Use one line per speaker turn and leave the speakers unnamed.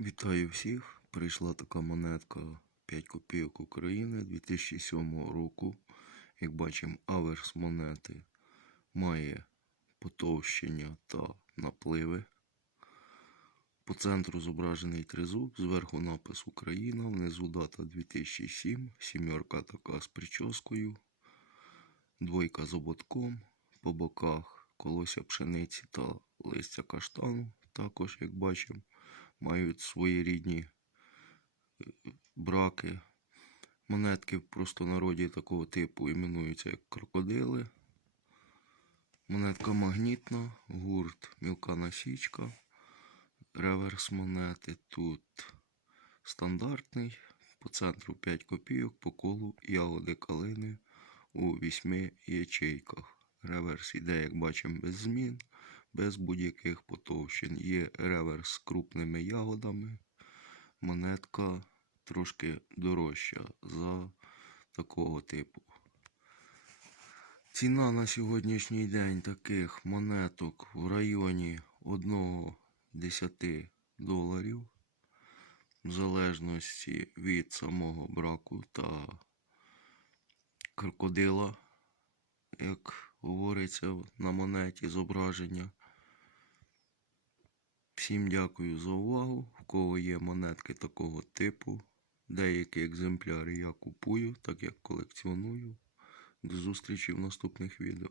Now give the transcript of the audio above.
Вітаю всіх! Прийшла така монетка 5 копійок України 2007 року. Як бачимо, аверс монети має потовщення та напливи. По центру зображений тризуб, зверху напис Україна, внизу дата 2007, сімерка така з прическою, двойка з ободком, по боках колося пшениці та листя каштану. Також, як бачимо, мають свої рідні е, браки. Монетки в простонароді такого типу іменуються як крокодили. Монетка магнітна, гурт мілка насічка, реверс монети тут стандартний, по центру 5 копійок, по колу ягоди калини у 8 ячейках. Реверс іде, як бачимо, без змін, без будь-яких потовщень. Є реверс з крупними ягодами. Монетка трошки дорожча за такого типу. Ціна на сьогоднішній день таких монеток в районі 1-10 доларів, в залежності від самого браку та крокодила, як говориться на монеті зображення. Всім дякую за увагу. В кого є монетки такого типу. Деякі екземпляри я купую, так як колекціоную. До зустрічі в наступних відео.